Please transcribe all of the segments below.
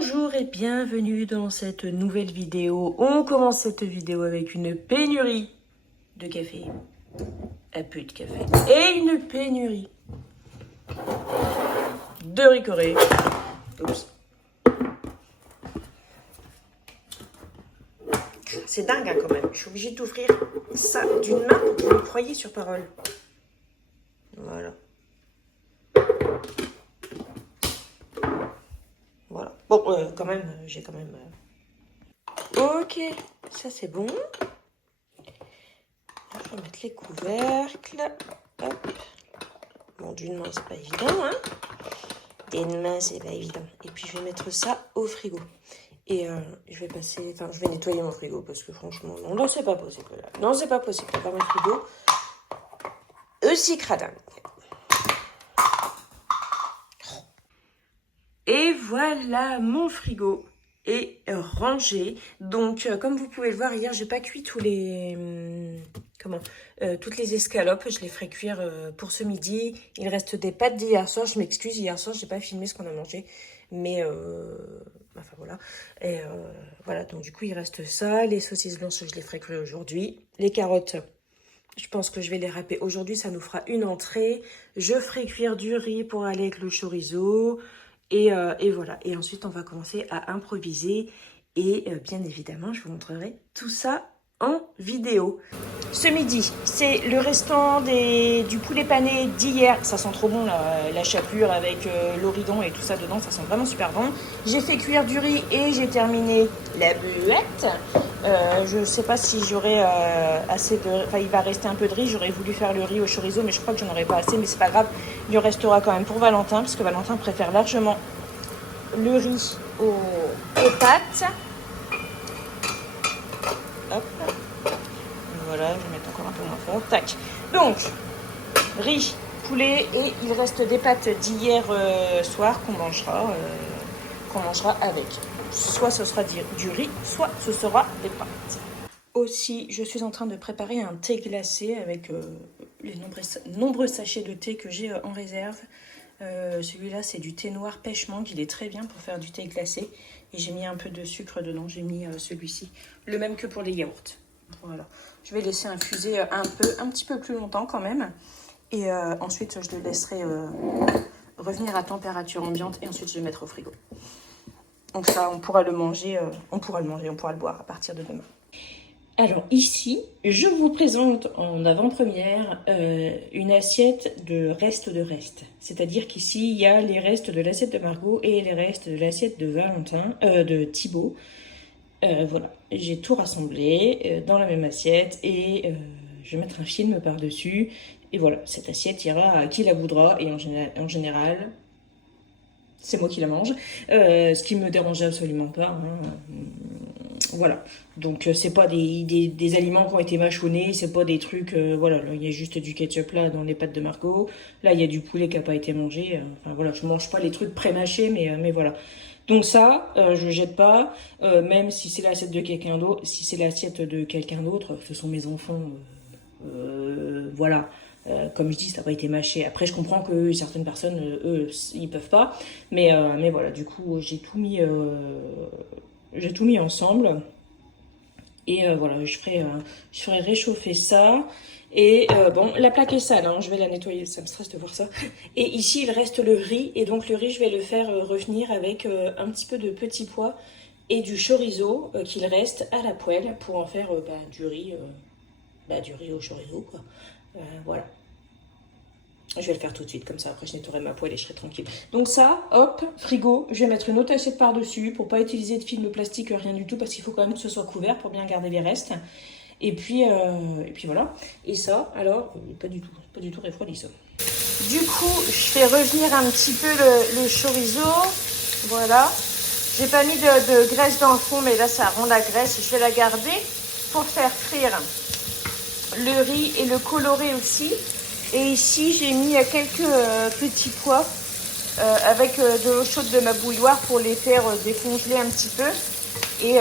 Bonjour et bienvenue dans cette nouvelle vidéo. On commence cette vidéo avec une pénurie de café. Un peu de café. Et une pénurie de ricoré. Oups. C'est dingue hein, quand même. Je suis obligée d'ouvrir ça d'une main pour que vous me croyiez sur parole. Voilà. Voilà. Bon, quand même, j'ai quand même... Ok, ça c'est bon. Là, je vais mettre les couvercles. Hop. Bon, d'une main, c'est pas évident, hein. D'une main, c'est pas évident. Et puis, je vais mettre ça au frigo. Et je vais passer... Enfin, je vais nettoyer mon frigo parce que franchement, non, là, c'est pas possible. Là. Non, c'est pas possible. Pas mon frigo. Aussi cradin. Et voilà, mon frigo est rangé. Donc, comme vous pouvez le voir, hier, j'ai pas cuit tous les... toutes les escalopes. Je les ferai cuire pour ce midi. Il reste des pâtes d'hier soir. Je m'excuse, hier soir, j'ai pas filmé ce qu'on a mangé. Mais, enfin, voilà. Et voilà, donc du coup, il reste ça. Les saucisses blanches, je les ferai cuire aujourd'hui. Les carottes... Je pense que je vais les râper aujourd'hui, ça nous fera une entrée. Je ferai cuire du riz pour aller avec le chorizo. Et voilà. Et ensuite, on va commencer à improviser. Et bien évidemment, je vous montrerai tout ça en vidéo. Ce midi, c'est le restant du poulet pané d'hier. Ça sent trop bon, la chapelure avec l'oridon et tout ça dedans. Ça sent vraiment super bon. J'ai fait cuire du riz et j'ai terminé la bouette. Je ne sais pas si j'aurai assez de... Enfin, il va rester un peu de riz. J'aurais voulu faire le riz au chorizo, mais je crois que j'en aurai pas assez. Mais c'est pas grave. Il en restera quand même pour Valentin, parce que Valentin préfère largement le riz aux pâtes. Hop. Voilà, je vais mettre encore un peu moins fort. Tac. Donc, riz, poulet et il reste des pâtes d'hier soir qu'on mangera avec. Soit ce sera du riz, soit ce sera des pâtes. Aussi, je suis en train de préparer un thé glacé avec les nombreux sachets de thé que j'ai en réserve. Celui-là, c'est du thé noir pêche mangue. Il est très bien pour faire du thé glacé. Et j'ai mis un peu de sucre dedans. J'ai mis celui-ci. Le même que pour les yaourts. Voilà. Je vais laisser infuser un petit peu plus longtemps quand même. Et ensuite, je le laisserai revenir à température ambiante. Et ensuite, je vais le mettre au frigo. Donc ça, on pourra le manger, on pourra le boire à partir de demain. Alors ici, je vous présente en avant-première une assiette de restes. C'est-à-dire qu'ici, il y a les restes de l'assiette de Margot et les restes de l'assiette de de Thibaut. Voilà, j'ai tout rassemblé dans la même assiette et je vais mettre un film par-dessus. Et voilà, cette assiette ira à qui la voudra et en général, c'est moi qui la mange. Ce qui me dérangeait absolument pas. Hein. Voilà, donc c'est pas des aliments qui ont été mâchonnés, c'est pas des trucs, voilà, là il y a juste du ketchup là dans les pâtes de Margot, là il y a du poulet qui a pas été mangé, enfin voilà, je mange pas les trucs pré-mâchés, mais voilà. Donc ça, je jette pas, même si c'est l'assiette de quelqu'un d'autre, si c'est l'assiette de quelqu'un d'autre, ce sont mes enfants, voilà. Comme je dis, ça n'a pas été mâché. Après, je comprends que certaines personnes, eux, ils peuvent pas, mais voilà, du coup, j'ai tout mis ensemble. Et voilà, je ferai réchauffer ça. Et bon, la plaque est sale, hein, je vais la nettoyer, ça me stresse de voir ça. Et ici, il reste le riz. Et donc, le riz, je vais le faire revenir avec un petit peu de petits pois et du chorizo qu'il reste à la poêle pour en faire du riz au chorizo, quoi. Voilà. Je vais le faire tout de suite, comme ça, après je nettoierai ma poêle et je serai tranquille. Donc ça, hop, frigo, je vais mettre une autre assiette par-dessus pour pas utiliser de film plastique, rien du tout, parce qu'il faut quand même que ce soit couvert pour bien garder les restes. Et puis voilà. Et ça, alors, pas du tout refroidi ça. Du coup, je fais revenir un petit peu le chorizo, voilà. J'ai pas mis de graisse dans le fond, mais là ça rend la graisse, je vais la garder pour faire frire le riz et le colorer aussi. Et ici, j'ai mis quelques petits pois avec de l'eau chaude de ma bouilloire pour les faire décongeler un petit peu. Et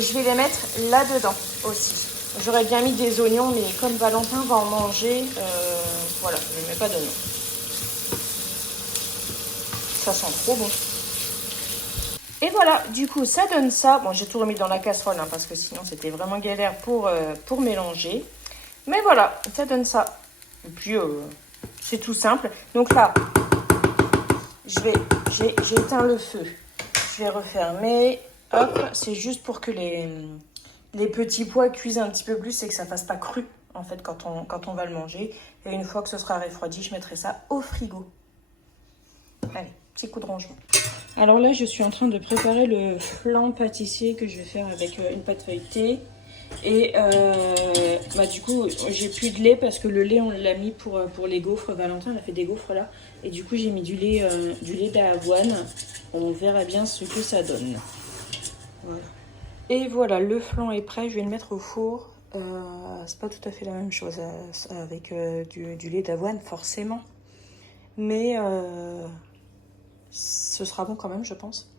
je vais les mettre là-dedans aussi. J'aurais bien mis des oignons, mais comme Valentin va en manger, voilà, je ne mets pas d'oignons. Ça sent trop bon. Et voilà, du coup, ça donne ça. Bon, j'ai tout remis dans la casserole, hein, parce que sinon, c'était vraiment galère pour mélanger. Mais voilà, ça donne ça. Et puis, c'est tout simple. Donc là, j'ai éteint le feu. Je vais refermer. Hop, c'est juste pour que les petits pois cuisent un petit peu plus et que ça fasse pas cru, en fait, quand on va le manger. Et une fois que ce sera refroidi, je mettrai ça au frigo. Allez, petit coup de rangement. Alors là, je suis en train de préparer le flan pâtissier que je vais faire avec une pâte feuilletée. Et du coup, j'ai plus de lait parce que le lait, on l'a mis pour les gaufres. Valentin, on a fait des gaufres là. Et du coup, j'ai mis du lait d'avoine. On verra bien ce que ça donne. Voilà. Et voilà, le flan est prêt. Je vais le mettre au four. C'est pas tout à fait la même chose avec du lait d'avoine, forcément. Mais ce sera bon quand même, je pense.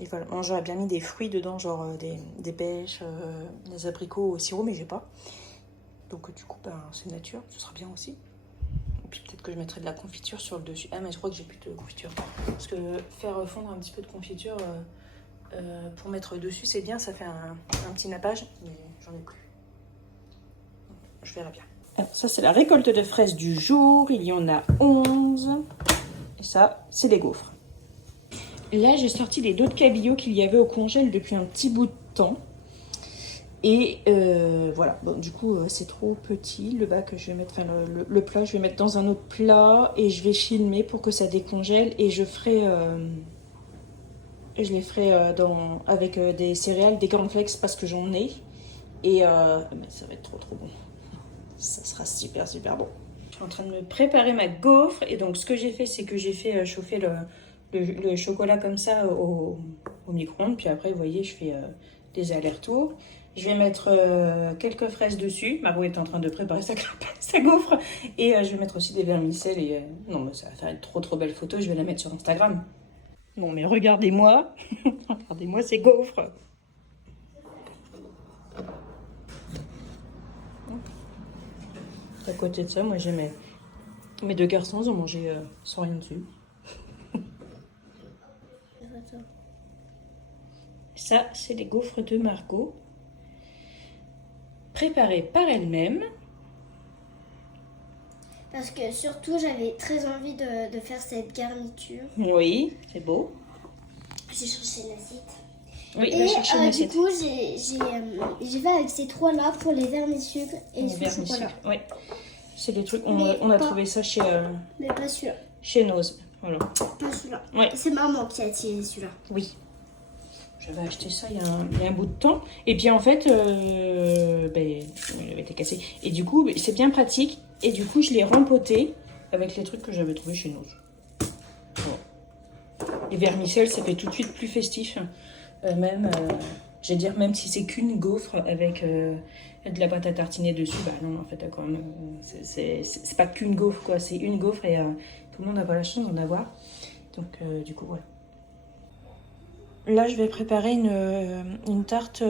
Et voilà, moi j'aurais bien mis des fruits dedans, genre des pêches, des abricots au sirop, mais j'ai pas. Donc du coup, c'est nature, ce sera bien aussi. Et puis peut-être que je mettrai de la confiture sur le dessus. Ah mais je crois que j'ai plus de confiture. Parce que faire fondre un petit peu de confiture pour mettre dessus, c'est bien, ça fait un petit nappage, mais j'en ai plus. Donc, je verrai bien. Alors, ça c'est la récolte de fraises du jour, il y en a 11. Et ça, c'est des gaufres. Là, j'ai sorti les d'autres cabillaud qu'il y avait au congèle depuis un petit bout de temps. Et voilà, bon, du coup, c'est trop petit. Le bac, je vais mettre, enfin, le plat, je vais mettre dans un autre plat et je vais filmer pour que ça décongèle. Et je les ferai avec des céréales, des cornflakes parce que j'en ai. Et ça va être trop bon. Ça sera super bon. Je suis en train de me préparer ma gaufre. Et donc, ce que j'ai fait, c'est que j'ai fait chauffer le chocolat comme ça au micro-ondes. Puis après, vous voyez, je fais des allers-retours. Je vais mettre quelques fraises dessus. Margot est en train de préparer sa gaufre. Et je vais mettre aussi des vermicelles. Et non, mais ça va faire une trop belle photo. Je vais la mettre sur Instagram. Bon, mais regardez-moi. Regardez-moi ces gaufres. À côté de ça, moi, j'ai mes deux garçons. Ils ont mangé sans rien dessus. Ça, c'est les gaufres de Margot, préparées par elle-même. Parce que surtout, j'avais très envie de faire cette garniture. Oui, c'est beau. J'ai cherché l'assiette. Oui, va chercher l'assiette. Du coup, j'ai fait avec ces trois-là pour les vermicelles et le chocolat. Oui, c'est des trucs, on a trouvé ça chez... mais pas celui-là. Chez Noz, voilà. Pas celui-là. Ouais. C'est maman qui a tiré celui-là. Oui. J'avais acheté ça il y a un bout de temps. Et puis en fait, il avait été cassé. Et du coup, c'est bien pratique. Et du coup, je l'ai rempoté avec les trucs que j'avais trouvés chez nous. Voilà. Les vermicelles, ça fait tout de suite plus festif. J'allais dire, même si c'est qu'une gaufre avec de la pâte à tartiner dessus, non, en fait, quand même, c'est pas qu'une gaufre, quoi. C'est une gaufre et tout le monde n'a pas la chance d'en avoir. Donc, du coup, voilà. Là, je vais préparer une tarte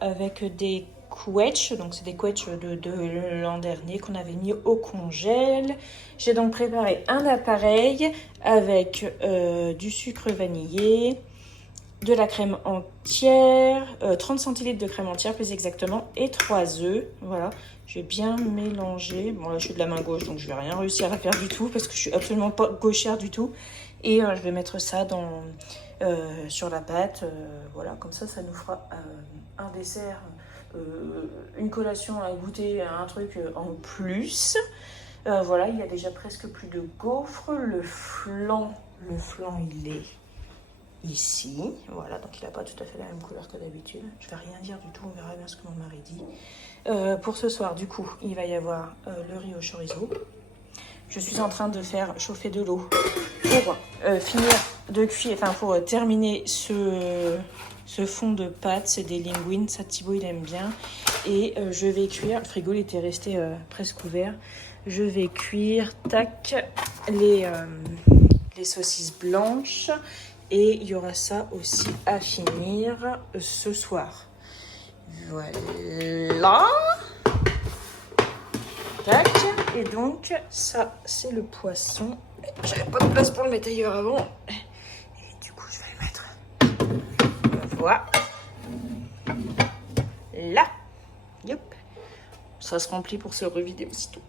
avec des quetchs. Donc, c'est des quetchs de l'an dernier qu'on avait mis au congèle. J'ai donc préparé un appareil avec du sucre vanillé, de la crème entière, 30 centilitres de crème entière plus exactement, et 3 œufs. Voilà, je vais bien mélanger. Bon, là, je suis de la main gauche, donc je vais rien réussir à faire du tout parce que je suis absolument pas gauchère du tout. Et je vais mettre ça sur la pâte. Voilà, comme ça nous fera un dessert, une collation, un goûter, un truc en plus. Voilà, il y a déjà presque plus de gaufres. Le flan, il est ici. Voilà, donc il n'a pas tout à fait la même couleur que d'habitude. Je vais rien dire du tout, on verra bien ce que mon mari dit. Pour ce soir, du coup, il va y avoir le riz au chorizo. Je suis en train de faire chauffer de l'eau pour finir de cuire, enfin pour terminer ce fond de pâte. C'est des linguines, ça Thibaut il aime bien. Et je vais cuire, le frigo il était resté presque ouvert. Je vais cuire, les saucisses blanches. Et il y aura ça aussi à finir ce soir. Voilà. Tac. Et donc, ça, c'est le poisson. J'avais pas de place pour le mettre ailleurs avant. Et du coup, je vais le mettre. Voilà. Là. Yop. Ça se remplit pour se revider aussitôt.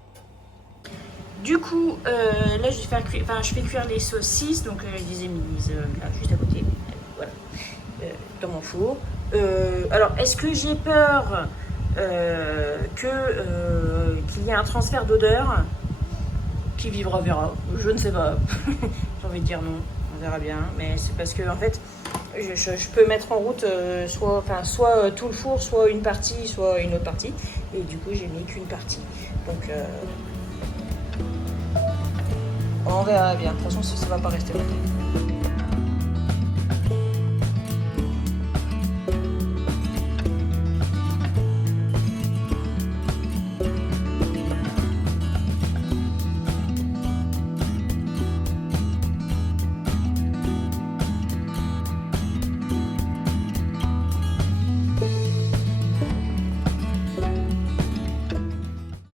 Du coup, là, je fais cuire les saucisses. Donc, je les ai mises là, juste à côté. Voilà. Dans mon four. Alors, est-ce que j'ai peur qu'il y ait un transfert d'odeur? Qui vivra verra. Je ne sais pas. J'ai envie de dire non. On verra bien. Mais c'est parce que, en fait, je peux mettre en route soit tout le four, soit une partie, soit une autre partie. Et du coup, j'ai mis qu'une partie. Donc, on verra bien. De toute façon, ça ne va pas rester longtemps.